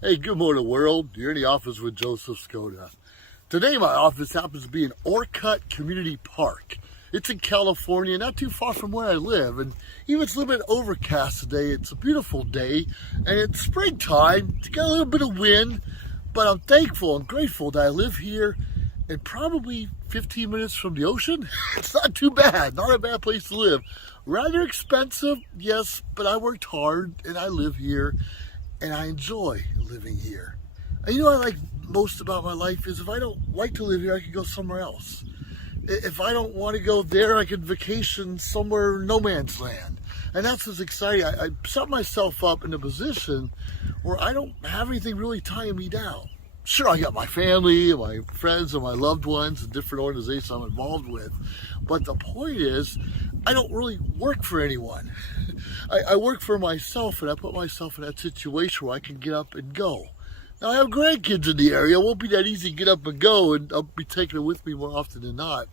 Hey, good morning, world. You're in the office with Joseph Skoda. Today, my office happens to be in Orcutt Community Park. It's in California, not too far from where I live. And even it's a little bit overcast today. It's a beautiful day, and it's springtime. It's got a little bit of wind, but I'm thankful and grateful that I live here and probably 15 minutes from the ocean. It's not too bad, not a bad place to live. Rather expensive, yes, but I worked hard and I live here. And I enjoy living here. And you know what I like most about my life is if I don't like to live here, I could go somewhere else. If I don't want to go there, I could vacation somewhere no man's land. And that's what's exciting. I set myself up in a position where I don't have anything really tying me down. Sure, I got my family, and my friends, and my loved ones, and different organizations I'm involved with. But the point is, I don't really work for anyone. I work for myself, and I put myself in that situation where I can get up and go. Now, I have grandkids in the area. It won't be that easy to get up and go, and I'll be taking it with me more often than not.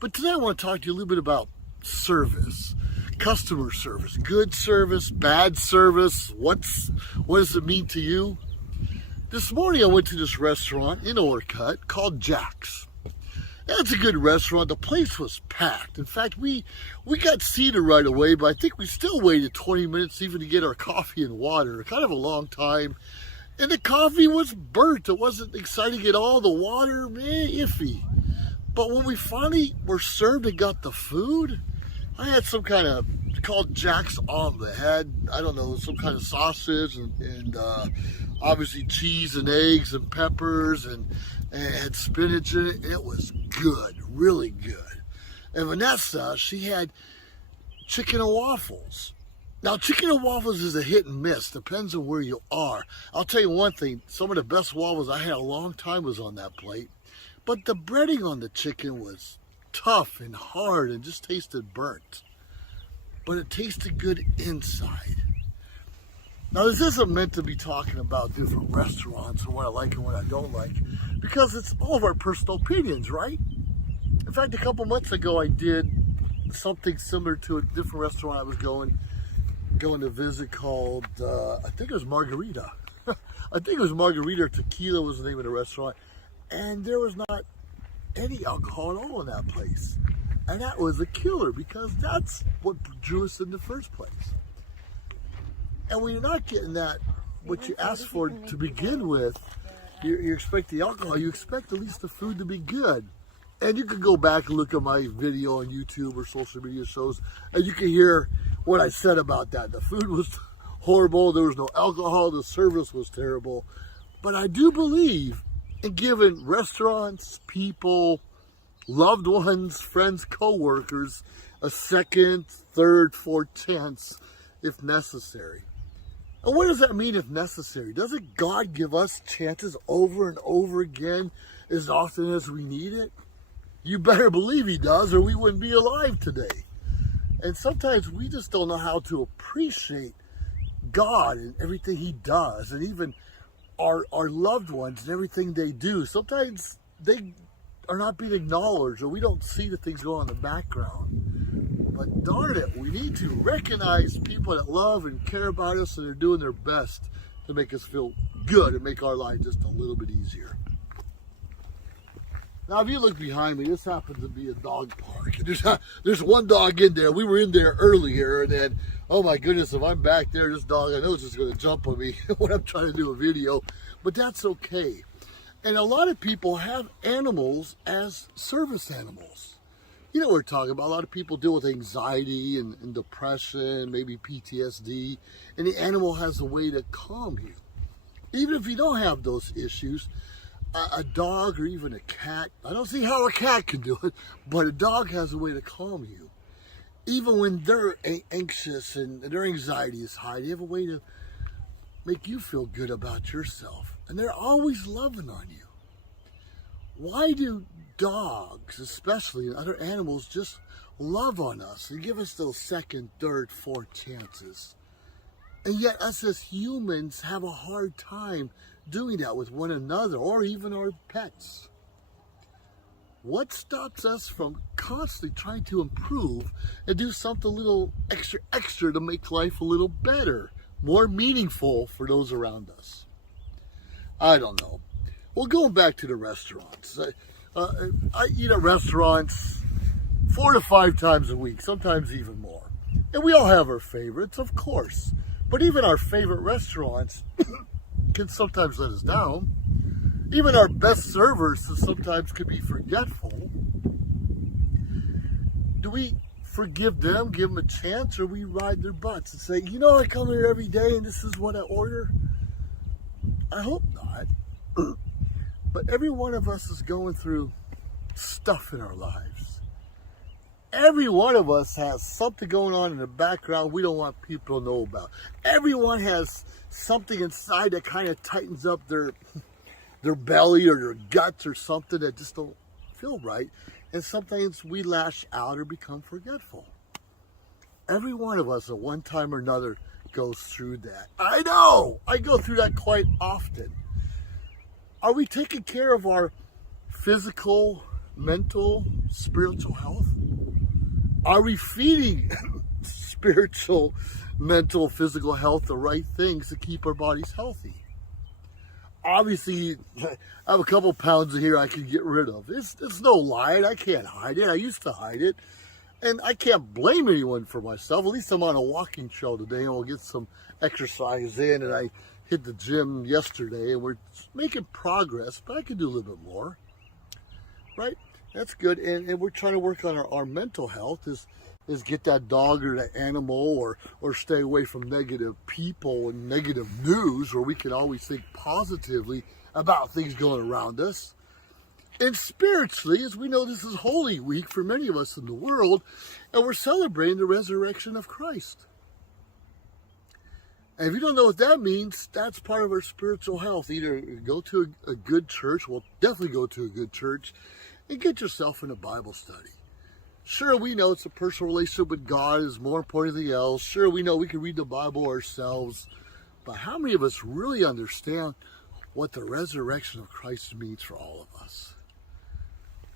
But today I want to talk to you a little bit about service, customer service, good service, bad service. What does it mean to you? This morning I went to this restaurant in Orcutt called Jack's. That's a good restaurant. The place was packed. In fact, we got seated right away, but I think we still waited 20 minutes even to get our coffee and water. Kind of a long time. And the coffee was burnt. It wasn't exciting at all. The water, iffy. But when we finally were served and got the food, I had some kind of called Jack's omelet. Had, I don't know, some kind of sausage and obviously cheese and eggs and peppers and had spinach in it. It was good, really good. And Vanessa, she had chicken and waffles. Now, chicken and waffles is a hit and miss, depends on where you are. I'll tell you one thing, some of the best waffles I had a long time was on that plate. But the breading on the chicken was tough and hard and just tasted burnt. But it tasted good inside. Now, this isn't meant to be talking about different restaurants and what I like and what I don't like, because it's all of our personal opinions, right? In fact, a couple months ago, I did something similar to a different restaurant I was going to visit called, I think it was Margarita. I think it was Margarita or Tequila was the name of the restaurant. And there was not any alcohol at all in that place. And that was a killer because that's what drew us in the first place. And when you're not getting that, what you asked for to begin with, you expect the alcohol, you expect at least the food to be good. And you can go back and look at my video on YouTube or social media shows, and you can hear what I said about that. The food was horrible, there was no alcohol, the service was terrible. But I do believe in giving restaurants, people, loved ones, friends, co-workers, a second, third, fourth chance if necessary. And what does that mean if necessary? Doesn't God give us chances over and over again as often as we need it? You better believe He does, or we wouldn't be alive today. And sometimes we just don't know how to appreciate God and everything He does, and even our loved ones and everything they do. Sometimes they are not being acknowledged, or we don't see the things go on in the background. But darn it, we need to recognize people that love and care about us and are doing their best to make us feel good and make our life just a little bit easier. Now, if you look behind me, this happens to be a dog park. There's one dog in there. We were in there earlier, and then, oh my goodness, if I'm back there, this dog, I know it's just going to jump on me when I'm trying to do a video. But that's okay. And a lot of people have animals as service animals. You know what we're talking about. A lot of people deal with anxiety and depression, maybe PTSD, and the animal has a way to calm you. Even if you don't have those issues, a dog or even a cat, I don't see how a cat can do it, but a dog has a way to calm you. Even when they're anxious and their anxiety is high, they have a way to make you feel good about yourself. And they're always loving on you. Why do dogs, especially, and other animals, just love on us and give us those second, third, fourth chances? And yet us as humans have a hard time doing that with one another or even our pets. What stops us from constantly trying to improve and do something a little extra to make life a little better, more meaningful for those around us? I don't know. Well, going back to the restaurants. I eat at restaurants 4 to 5 times a week, sometimes even more. And we all have our favorites, of course. But even our favorite restaurants can sometimes let us down. Even our best servers sometimes can be forgetful. Do we forgive them, give them a chance, or we ride their butts and say, you know, I come here every day and this is what I order? I hope not. But every one of us is going through stuff in our lives. Every one of us has something going on in the background we don't want people to know about. Everyone has something inside that kind of tightens up their belly or their guts or something that just don't feel right. And sometimes we lash out or become forgetful. Every one of us at one time or another goes through that. I know! I go through that quite often. Are we taking care of our physical, mental, spiritual health? Are we feeding spiritual, mental, physical health the right things to keep our bodies healthy? Obviously, I have a couple pounds in here I can get rid of. It's no lie. I can't hide it. I used to hide it. And I can't blame anyone for myself. At least I'm on a walking trail today and we'll get some exercise in. And I hit the gym yesterday and we're making progress, but I could do a little bit more. Right? That's good. And we're trying to work on our mental health is get that dog or that animal or stay away from negative people and negative news where we can always think positively about things going around us. And spiritually, as we know, this is Holy Week for many of us in the world, and we're celebrating the resurrection of Christ. And if you don't know what that means, that's part of our spiritual health. Either go to a good church, well, definitely go to a good church, and get yourself in a Bible study. Sure, we know it's a personal relationship with God is more important than anything else. Sure, we know we can read the Bible ourselves. But how many of us really understand what the resurrection of Christ means for all of us?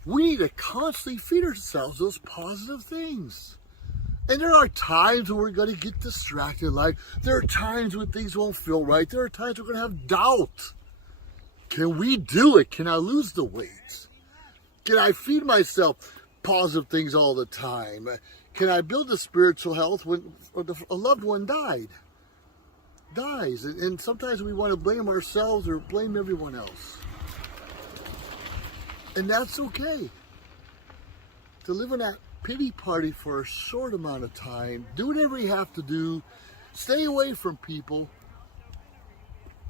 We need to constantly feed ourselves those positive things. And there are times when we're going to get distracted in life. There are times when things won't feel right. There are times we're going to have doubt. Can we do it? Can I lose the weight? Can I feed myself positive things all the time? Can I build a spiritual health when a loved one dies? And sometimes we want to blame ourselves or blame everyone else. And that's okay. To live in that pity party for a short amount of time, do whatever you have to do, stay away from people,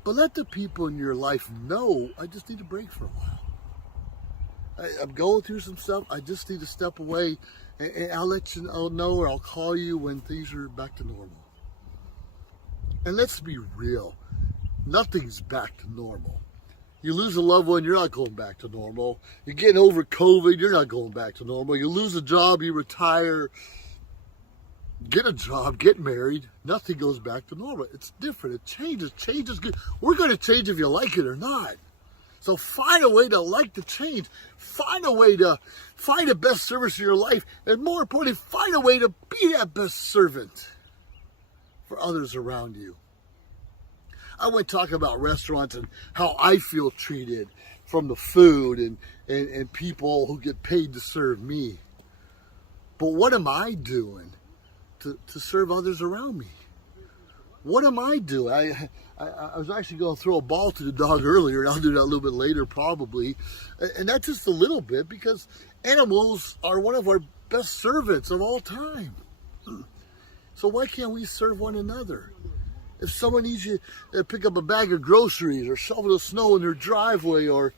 but let the people in your life know, I just need a break for a while. I'm going through some stuff. I just need to step away, and I'll let you know, or I'll call you when things are back to normal. And let's be real. Nothing's back to normal. You lose a loved one, you're not going back to normal. You're getting over COVID, you're not going back to normal. You lose a job, you retire, get a job, get married. Nothing goes back to normal. It's different. It changes. Change is good. We're going to change if you like it or not. So find a way to like the change. Find a way to find the best service in your life. And more importantly, find a way to be that best servant for others around you. I went talking about restaurants and how I feel treated from the food and people who get paid to serve me. But what am I doing to serve others around me? What am I doing? I was actually going to throw a ball to the dog earlier, and I'll do that a little bit later probably. And that's just a little bit because animals are one of our best servants of all time. So why can't we serve one another? If someone needs you to pick up a bag of groceries or shovel the snow in their driveway, or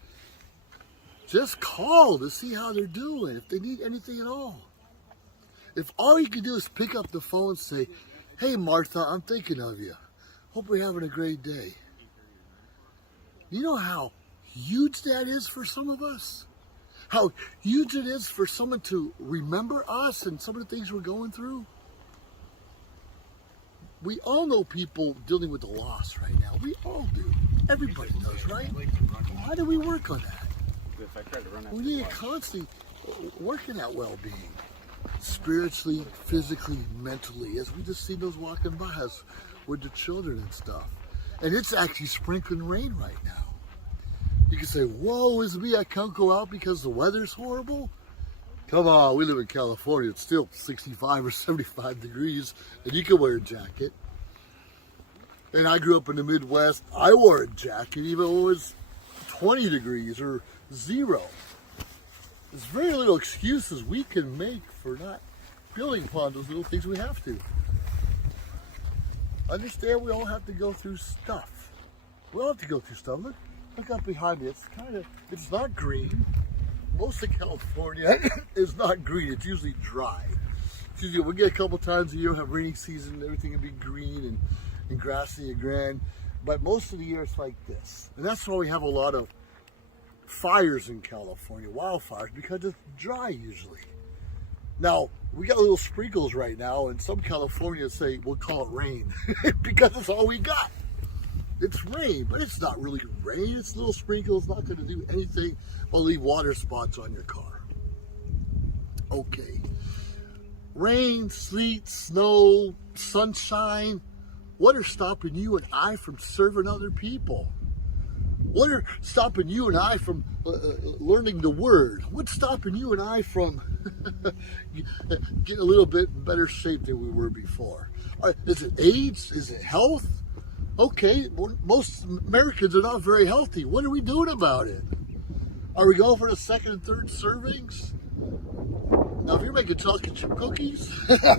just call to see how they're doing, if they need anything at all. If all you can do is pick up the phone and say, hey Martha, I'm thinking of you. Hope you're having a great day. You know how huge that is for some of us? How huge it is for someone to remember us and some of the things we're going through? We all know people dealing with the loss right now. We all do. Everybody does, right? How do we work on that? We need to constantly work in that well-being. Spiritually, physically, mentally. As we just see those walking by us with the children and stuff. And it's actually sprinkling rain right now. You can say, whoa, is me, I can't go out because the weather's horrible? Come on, we live in California. It's still 65 or 75 degrees, and you can wear a jacket. And I grew up in the Midwest. I wore a jacket even when it was 20 degrees or 0. There's very little excuses we can make for not building upon those little things we have to. Understand we all have to go through stuff. We all have to go through stuff. Look up behind me. It's not green. Most of California is not green. It's usually dry. It's usually, we get a couple times a year, have rainy season, everything will be green and grassy and grand. But most of the year it's like this. And that's why we have a lot of fires in California, wildfires, because it's dry usually. Now, we got little sprinkles right now, and some Californians say we'll call it rain because it's all we got. It's rain, but it's not really rain. It's little sprinkles, not going to do anything but leave water spots on your car. Okay. Rain, sleet, snow, sunshine. What are stopping you and I from serving other people? What are stopping you and I from learning the word? What's stopping you and I from getting a little bit in better shape than we were before? Is it age? Is it health? Okay, most Americans are not very healthy. What are we doing about it? Are we going for the second and third servings? Now, if you're making chocolate chip cookies,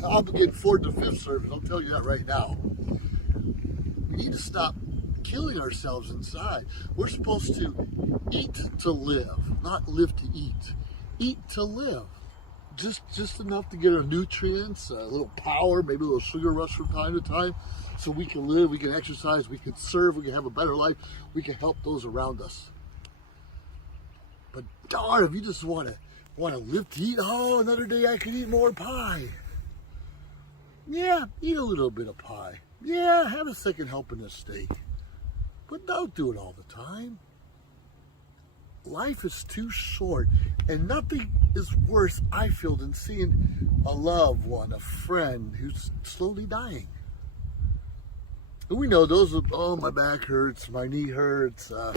I'll be getting fourth and fifth servings. I'll tell you that right now. We need to stop killing ourselves inside. We're supposed to eat to live, not live to eat. Eat to live. Just enough to get our nutrients, a little power, maybe a little sugar rush from time to time, so we can live, we can exercise, we can serve, we can have a better life, we can help those around us. But darn, if you just want to live to eat, oh, another day I can eat more pie. Yeah, eat a little bit of pie. Yeah, have a second helping of steak. But don't do it all the time. Life is too short, and nothing is worse, I feel, than seeing a loved one, a friend who's slowly dying. And we know those, oh, my back hurts, my knee hurts, I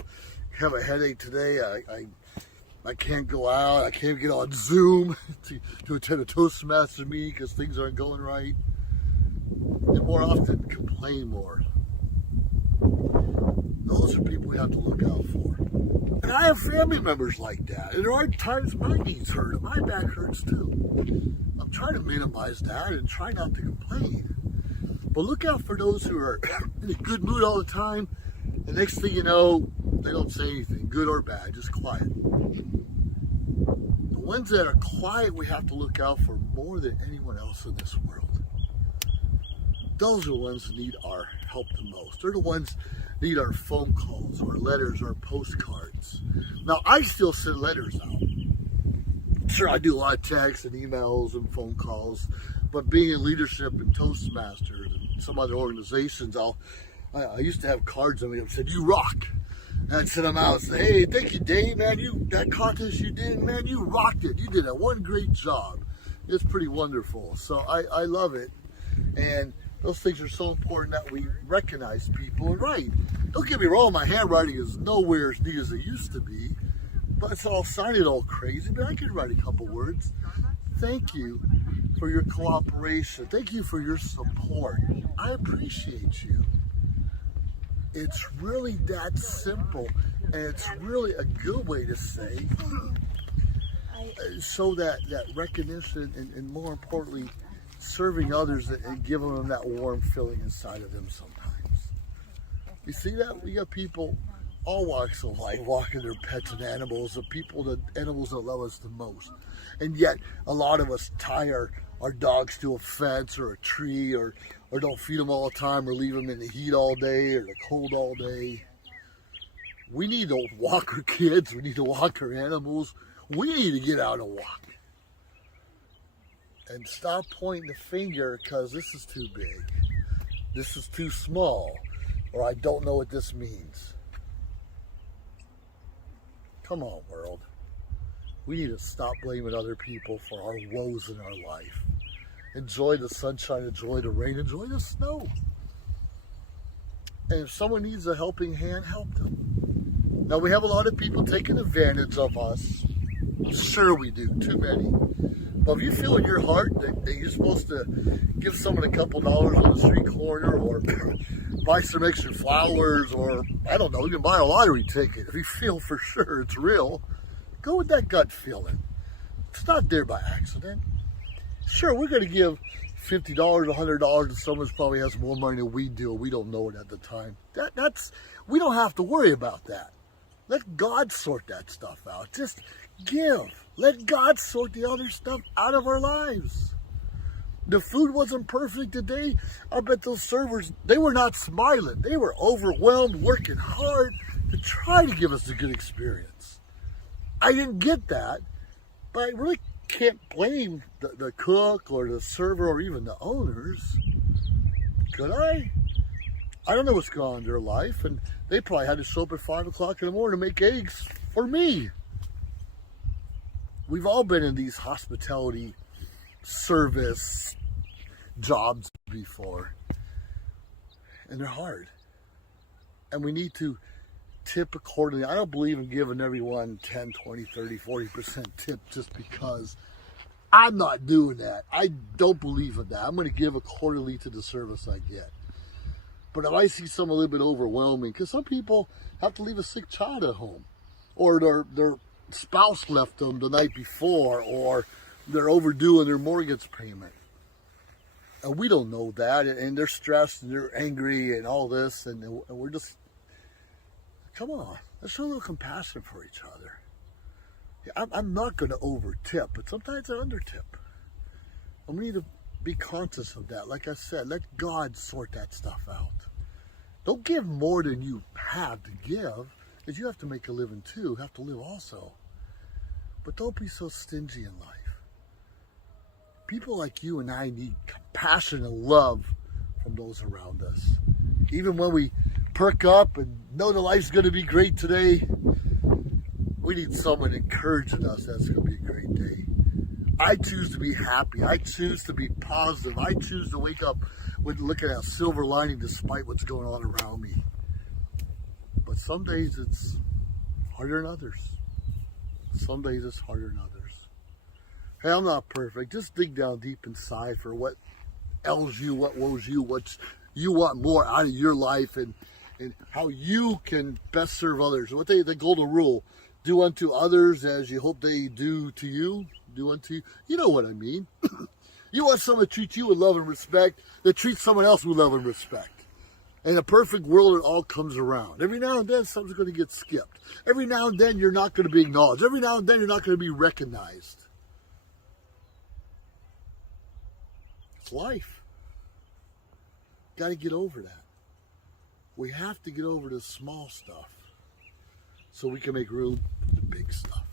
have a headache today, I can't go out, I can't get on Zoom to attend a Toastmaster meeting because things aren't going right. And more often, complain more. Those are people we have to look out for. And I have family members like that. And there are times my knees hurt and my back hurts too. I'm trying to minimize that and try not to complain. But look out for those who are in a good mood all the time. The next thing you know, they don't say anything, good or bad, just quiet. The ones that are quiet, we have to look out for more than anyone else in this world. Those are the ones that need our help the most. They're the ones that need our phone calls, our letters, our postcards. Now, I still send letters out. Sure, I do a lot of texts and emails and phone calls, but being in leadership and Toastmasters and some other organizations, I used to have cards on me that said, "You rock." And I'd send them out and say, "Hey, thank you, Dave, man. That contest you did, man, you rocked it. You did one great job." It's pretty wonderful. So I love it. And those things are so important that we recognize people and write. Don't get me wrong, my handwriting is nowhere as neat as it used to be, but it's all signed all crazy, but I can write a couple words. Thank you for your cooperation. Thank you for your support. I appreciate you. It's really that simple, and it's really a good way to say, show that recognition and more importantly, serving others and giving them that warm feeling inside of them sometimes. You see that? We got people, all walks of life, walking their pets and animals, the animals that love us the most. And yet, a lot of us tie our dogs to a fence or a tree or don't feed them all the time or leave them in the heat all day or the cold all day. We need to walk our kids. We need to walk our animals. We need to get out and walk. And stop pointing the finger because this is too big, this is too small, or I don't know what this means. Come on, world. We need to stop blaming other people for our woes in our life. Enjoy the sunshine, enjoy the rain, enjoy the snow. And if someone needs a helping hand, help them. Now, we have a lot of people taking advantage of us. Sure we do, too many. But if you feel in your heart that you're supposed to give someone a couple dollars on the street corner, or buy some extra flowers, or I don't know, you can buy a lottery ticket. If you feel for sure it's real, go with that gut feeling. It's not there by accident. Sure, we're going to give $50, $100 to someone who probably has more money than we do. We don't know it at the time. We don't have to worry about that. Let God sort that stuff out. Just give. Let God sort the other stuff out of our lives. The food wasn't perfect today. I bet those servers, they were not smiling. They were overwhelmed, working hard to try to give us a good experience. I didn't get that, but I really can't blame the cook or the server or even the owners. Could I? I don't know what's going on in their life, and they probably had to show up at 5 o'clock in the morning to make eggs for me. We've all been in these hospitality service jobs before, and they're hard. And we need to tip accordingly. I don't believe in giving everyone 10, 20, 30, 40% tip just because. I'm not doing that. I don't believe in that. I'm going to give accordingly to the service I get. But if I see something a little bit overwhelming, because some people have to leave a sick child at home, or their spouse left them the night before, or they're overdue in their mortgage payment. And we don't know that, and they're stressed, and they're angry, and all this, and we're just, come on, let's show a little compassion for each other. I'm not going to over-tip, but sometimes I under-tip. And we need to be conscious of that. Like I said, let God sort that stuff out. Don't give more than you have to give, because you have to make a living too. You have to live also. But don't be so stingy in life. People like you and I need compassion and love from those around us. Even when we perk up and know the life's going to be great today, we need someone encouraging us that's going to be a great day. I choose to be happy. I choose to be positive. I choose to wake up with looking at a silver lining despite what's going on around me. But some days it's harder than others. Some days it's harder than others. Hey, I'm not perfect. Just dig down deep inside for what ails you, what woes you, what you want more out of your life, and how you can best serve others. What the golden rule, do unto others as you hope they do to you. Do unto you. You know what I mean. You want someone to treat you with love and respect, that treats someone else with love and respect. In a perfect world, it all comes around. Every now and then, something's going to get skipped. Every now and then, you're not going to be acknowledged. Every now and then, you're not going to be recognized. It's life. Got to get over that. We have to get over the small stuff so we can make room for the big stuff.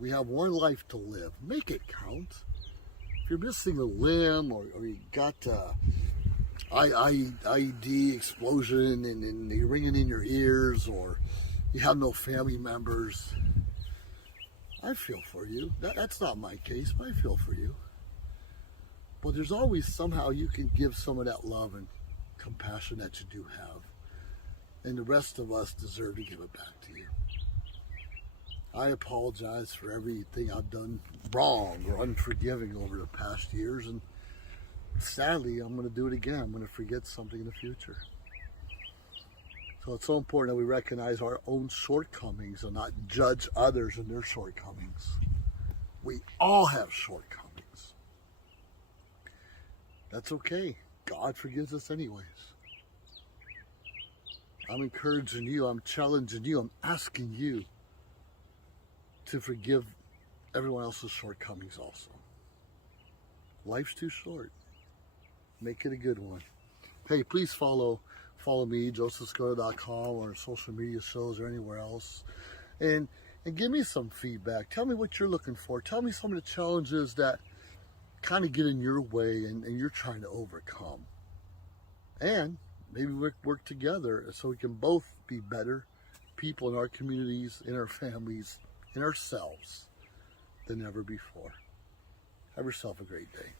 We have one life to live. Make it count. If you're missing a limb, or you got IED explosion and you're ringing in your ears, or you have no family members, I feel for you. That's not my case, but I feel for you. But there's always somehow you can give some of that love and compassion that you do have. And the rest of us deserve to give it back to you. I apologize for everything I've done wrong or unforgiving over the past years, and sadly, I'm going to do it again. I'm going to forget something in the future. So it's so important that we recognize our own shortcomings and not judge others and their shortcomings. We all have shortcomings. That's okay. God forgives us anyways. I'm encouraging you. I'm challenging you. I'm asking you to forgive everyone else's shortcomings also. Life's too short. Make it a good one. Hey, please follow me, josephskoda.com, or social media shows or anywhere else. And give me some feedback. Tell me what you're looking for. Tell me some of the challenges that kind of get in your way and you're trying to overcome. And maybe we work together so we can both be better people in our communities, in our families, in ourselves than ever before. Have yourself a great day.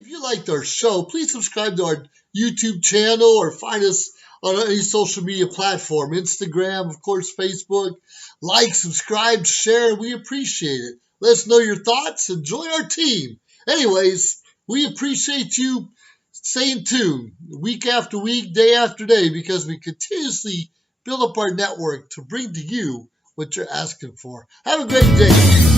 If you liked our show, please subscribe to our YouTube channel or find us on any social media platform, Instagram, of course, Facebook. Like, subscribe, share. We appreciate it. Let us know your thoughts and join our team. Anyways, we appreciate you staying tuned week after week, day after day, because we continuously build up our network to bring to you what you're asking for. Have a great day.